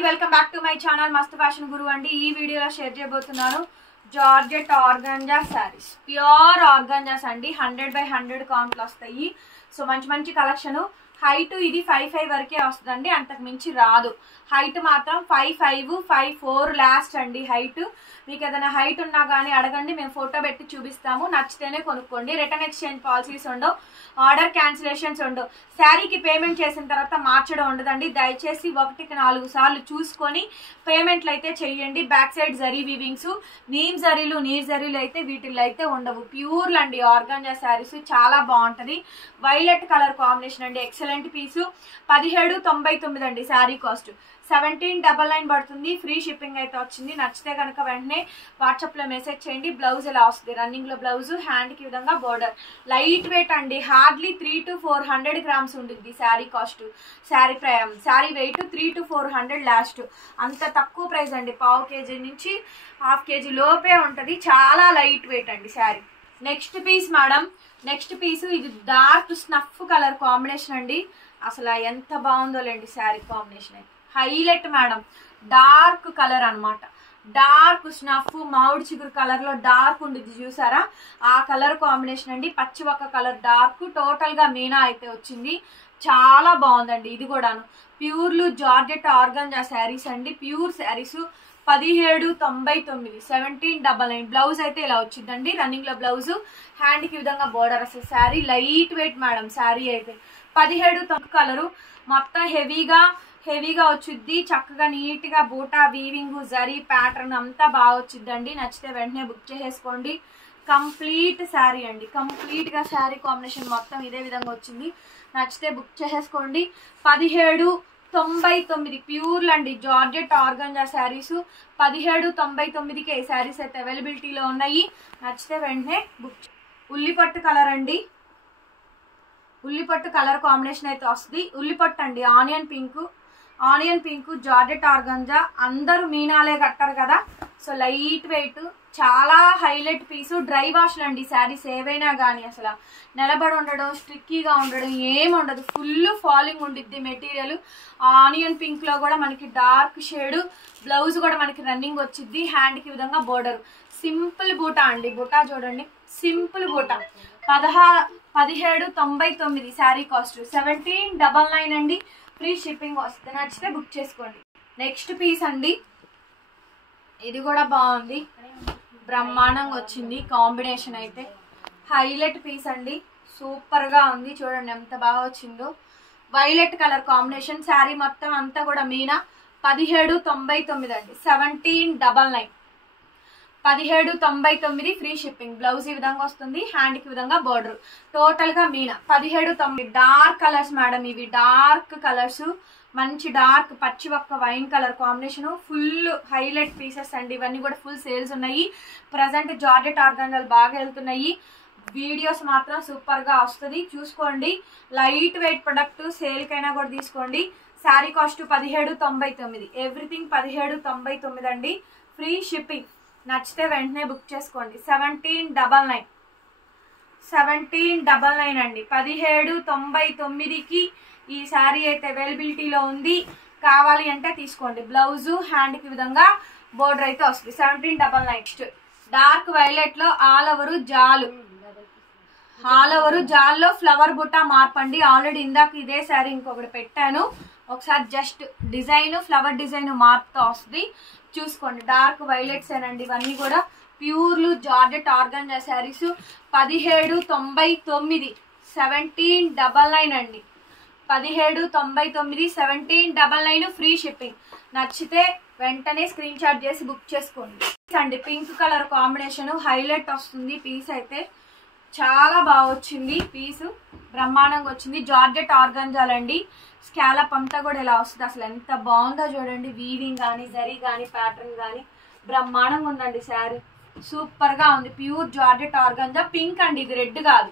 అండి welcome back to my channel మస్త్ fashion గురు అండి. ఈ వీడియోలో షేర్ చేయబోతున్నాను georgette organza saris. Pure organzas అండి, 100/100 కౌంట్లు వస్తాయి. సో మంచి కలెక్షన్. హైట్ ఇది 5'5" వరకే వస్తుందండి, అంతకు మించి రాదు. హైట్ మాత్రం 5'5", 5'4" లాస్ట్ అండి హైట్. మీకు ఏదైనా హైట్ ఉన్నా కానీ అడగండి, మేము ఫోటో పెట్టి చూపిస్తాము. నచ్చితేనే కొనుక్కోండి. రిటర్న్ ఎక్స్చేంజ్ పాలసీస్ ఉండవు, ఆర్డర్ క్యాన్సిలేషన్స్ ఉండవు. శారీకి పేమెంట్ చేసిన తర్వాత మార్చడం ఉండదండి. దయచేసి 1కి 4 సార్లు చూసుకొని పేమెంట్లు అయితే చెయ్యండి. బ్యాక్ సైడ్ జరీ వీవింగ్స్, నీమ్ జరీలు, నీర్ జరీలు అయితే వీటిల్లో అయితే ఉండవు. ప్యూర్లు అండి ఆర్గాంజా శారీస్, చాలా బాగుంటది. వైలెట్ కలర్ కాంబినేషన్ అండి, ఎక్సలెంట్ పీసు. 1799 అండి శారీ కాస్ట్. 1799 పడుతుంది. ఫ్రీ షిప్పింగ్ అయితే వచ్చింది. నచ్చితే కనుక వెంటనే వాట్సాప్ లో మెసేజ్ చేయండి. బ్లౌజ్ ఇలా వస్తుంది, రన్నింగ్ లో బ్లౌజ్, హ్యాండ్ కి విధంగా బోర్డర్. లైట్ వెయిట్ అండి, హార్డ్లీ 300 to 400 grams ఉంటుంది sari cost. Sari weight 300 to 400 last. అంత తక్కువ ప్రైస్ అండి, 1/2 kg నుంచి 1/2 kg లోపే ఉంటది. చాలా లైట్ వెయిట్ అండి sari. Next piece madam, next piece ఇది డార్క్ స్నఫ్ కలర్ కాంబినేషన్ అండి. అసలు ఎంత బాగుందో లేండి శారీ కాంబినేషన్ అయితే హైలైట్ మేడం. డార్క్ కలర్ అనమాట, డార్క్ స్నఫ్ మామిడి చిగురు కలర్ లో డార్క్ ఉంటుంది చూసారా, ఆ కలర్ కాంబినేషన్ అండి. పచ్చివక్క కలర్ డార్క్, టోటల్ గా మీనా అయితే వచ్చింది. చాలా బాగుందండి. ఇది కూడాను ప్యూర్లు జార్జెట్ ఆర్గాంజా శారీస్ అండి, ప్యూర్ శారీస్. 1799, 1799. బ్లౌజ్ అయితే ఇలా వచ్చిందండి, రన్నింగ్ లో బ్లౌజ్, హ్యాండ్ కి విధంగా బోర్డర్. అసలు sari light weight madam. Sari అయితే 17 కలరు, మొత్తం హెవీగా వచ్చింది. చక్కగా నీట్ గా బూటా వీవింగ్ జరీ ప్యాటర్న్ అంతా బాగా వచ్చిందండి. నచ్చితే వెంటనే బుక్ చేసేసుకోండి. కంప్లీట్ శారీ అండి, కంప్లీట్ గా శారీ కాంబినేషన్ మొత్తం ఇదే విధంగా వచ్చింది. నచ్చితే బుక్ చేసేసుకోండి. 1799 ప్యూర్లు అండి జార్జెట్ ఆర్గాంజా శారీస్. 1799కే ఈ శారీస్ అయితే అవైలబిలిటీలో ఉన్నాయి. నచ్చితే వెంటనే బుక్. ఉల్లిపట్టు కలర్ అండి, ఉల్లిపట్టు కలర్ కాంబినేషన్ అయితే వస్తుంది. ఉల్లిపట్టు అండి, ఆనియన్ పింక్ జార్జెట్ ఆర్గాంజా. అందరూ మీనాలే కట్టారు కదా, సో లైట్ వెయిట్, చాలా హైలైట్ పీసు. డ్రై వాష్లు అండి శారీస్ ఏవైనా కానీ. అసలు నిలబడి ఉండడం, స్ట్రిక్కీగా ఉండడం ఏమి ఉండదు. ఫుల్ ఫాలింగ్ ఉండిద్ది మెటీరియల్. ఆనియన్ పింక్ లో కూడా మనకి డార్క్ షేడ్. బ్లౌజ్ కూడా మనకి రన్నింగ్ వచ్చింది, హ్యాండ్ కి విధంగా బోర్డర్. సింపుల్ బూటా అండి, బూటా చూడండి, సింపుల్ బూటా. 1799 శారీ కాస్ట్. 1799 అండి, ఫ్రీ షిప్పింగ్ వస్తుంది. నచ్చితే బుక్ చేసుకోండి. నెక్స్ట్ పీస్ అండి, ఇది కూడా బాగుంది, బ్రహ్మాండంగా వచ్చింది కాంబినేషన్ అయితే. హైలైట్ పీస్ అండి, సూపర్ గా ఉంది. చూడండి ఎంత బాగా వచ్చిందో. Violet colour combination. శారీ మొత్తం అంతా కూడా మీనా. 1799 అండి, 1799. 1799 ఫ్రీ షిప్పింగ్. బ్లౌజ్ ఈ విధంగా వస్తుంది, హ్యాండ్ కి విధంగా బోర్డర్. టోటల్ గా మీనా. 1799. డార్క్ కలర్స్ మేడం, ఇవి డార్క్ కలర్స్, మంచి డార్క్ పచ్చివక్క wine colour combination. Full highlight pieces అండి. ఇవన్నీ కూడా ఫుల్ సేల్స్ ఉన్నాయి. ప్రజెంట్ జార్జెట్ ఆర్గాంజాలు బాగా వెళ్తున్నాయి. వీడియోస్ మాత్రం సూపర్ గా వస్తుంది, చూసుకోండి. లైట్ వెయిట్ ప్రొడక్ట్, సేల్ కైనా కూడా తీసుకోండి. శారీ కాస్ట్ 1799. ఎవ్రీథింగ్ 1799 అండి, ఫ్రీ షిప్పింగ్. నచ్చితే వెంటనే బుక్ చేసుకోండి. 1799, 1799 అండి. 1799కి ఈ శారీ అయితే అవైలబిలిటీలో ఉంది. కావాలి అంటే తీసుకోండి. బ్లౌజ్, హ్యాండ్ కి విధంగా బోర్డర్ అయితే వస్తుంది. 1799. డార్క్ వైలెట్ లో all over జాల్లో flower Butta మార్పండి. Already ఇందాక ఇదే శారీ ఇంకొకటి పెట్టాను, ఒకసారి జస్ట్ డిజైన్, ఫ్లవర్ డిజైన్ మార్పుతో వస్తుంది, చూసుకోండి. డార్క్ వైలెట్స్ ఏనండి ఇవన్నీ కూడా. ప్యూర్లు జార్జెట్ ఆర్గాంజా శారీస్. 1799, 1799 అండి. 1799, 1799 ఫ్రీ షిప్పింగ్. నచ్చితే వెంటనే స్క్రీన్ షాట్ చేసి బుక్ చేసుకోండి అండి. పింక్ కలర్ కాంబినేషన్ హైలైట్ వస్తుంది. పీస్ అయితే చాలా బాగా వచ్చింది, పీసు బ్రహ్మాండంగా వచ్చింది. జార్జెట్ ఆర్గాంజాలండి. స్కాలప్ అంతా కూడా ఇలా వస్తుంది. అసలు ఎంత బాగుందో చూడండి. వీవింగ్ కానీ, జరీ కానీ, ప్యాటర్న్ కానీ బ్రహ్మాండంగా ఉందండి శారీ. సూపర్ గా ఉంది. Pure georgette organza. పింక్ అండి, ఇది రెడ్ కాదు,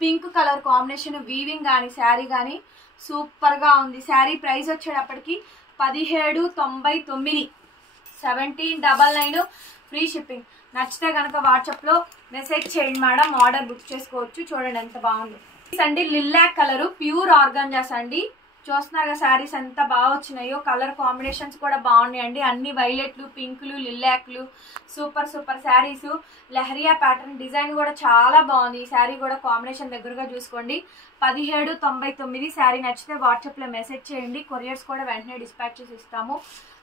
పింక్ కలర్ కాంబినేషన్. వీవింగ్ కానీ, శారీ కానీ సూపర్ గా ఉంది. శారీ ప్రైస్ వచ్చేటప్పటికి 1799, 1799 ఫ్రీ షిప్పింగ్. నచ్చితే కనుక వాట్సాప్ లో మెసేజ్ చేయండి మేడం, ఆర్డర్ బుక్ చేసుకోవచ్చు. చూడండి ఎంత బాగుంది అండి. లిల్లాక్ కలర్, ప్యూర్ ఆర్గాంజాస్ అండి. చూస్తున్నారుగా శారీస్ ఎంత బాగా వచ్చినాయో. కలర్ కాంబినేషన్స్ కూడా బాగున్నాయండి. అన్ని వైలెట్లు, పింకులు, లిల్లాక్లు, super super sarees. Leheriya pattern design కూడా చాలా బాగుంది. ఈ శారీ కూడా కాంబినేషన్ దగ్గరగా చూసుకోండి. 1799 శారీ నచ్చితే వాట్సాప్లో మెసేజ్ చేయండి. కొరియర్స్ కూడా వెంటనే డిస్పాచ్ చేసి ఇస్తాము.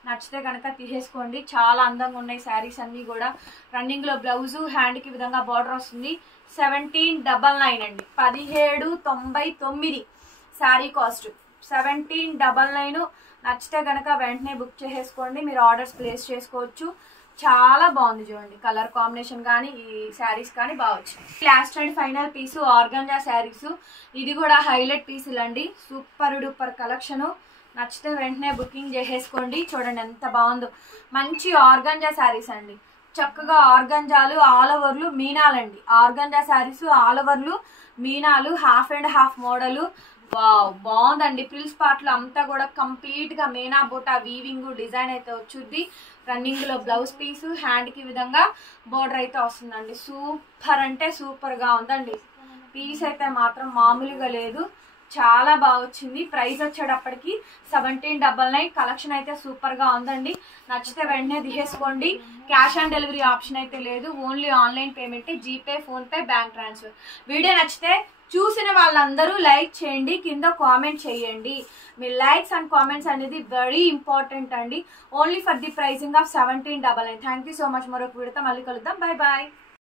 నచ్చితే కనుక తీసేసుకోండి. చాలా అందంగా ఉన్నాయి శారీస్ అన్నీ కూడా. రన్నింగ్లో బ్లౌజు, హ్యాండ్కి విధంగా బార్డర్ వస్తుంది. 1799 అండి. 1799 శారీ కాస్ట్ 1799. నచ్చితే కనుక వెంటనే బుక్ చేసేసుకోండి. మీరు ఆర్డర్స్ ప్లేస్ చేసుకోవచ్చు. చాలా బాగుంది చూడండి. కలర్ కాంబినేషన్ కానీ ఈ శారీస్ కానీ బాగా వచ్చింది. Last and final piece organza saris. ఇది కూడా హైలైట్ పీసులు అండి. Super duper collection. నచ్చితే వెంటనే బుకింగ్ చేసేసుకోండి. చూడండి ఎంత బాగుందో. మంచి ఆర్గంజా శారీస్ అండి. చక్కగా ఆర్గంజాలు ఆల్ ఓవర్లు మీనాలండి. ఆర్గంజా శారీస్ ఆల్ ఓవర్లు మీనాలు, హాఫ్ అండ్ హాఫ్ మోడలు. వావ్ బాగుందండి. ప్రిల్స్ పార్ట్లు అంతా కూడా కంప్లీట్ గా మీనా బూటా వీవింగ్ డిజైన్ అయితే వచ్చుద్ది. రన్నింగ్ లో బ్లౌజ్ పీసు, హ్యాండ్ కి విధంగా బోర్డర్ అయితే వస్తుందండి. సూపర్ అంటే సూపర్ గా ఉందండి. పీస్ అయితే మాత్రం మామూలుగా లేదు. చాలా బాగా వచ్చింది. ప్రైస్ వచ్చేటప్పటికి 1799. కలెక్షన్ అయితే సూపర్ గా ఉందండి. నచ్చితే వెంటనే తీసేసుకోండి. క్యాష్ ఆన్ డెలివరీ ఆప్షన్ అయితే లేదు. Only online payment, GPay, PhonePe, bank transfer. Video నచ్చితే చూసిన వాళ్ళందరూ లైక్ చేయండి, కింద కామెంట్ చేయండి. మీ లైక్స్ అండ్ కామెంట్స్ అనేది వెరీ ఇంపార్టెంట్ అండి. Only for the pricing of 1799. Thank you so much. మరొక వీడియోతో మళ్ళీ కలుద్దాం. Bye bye.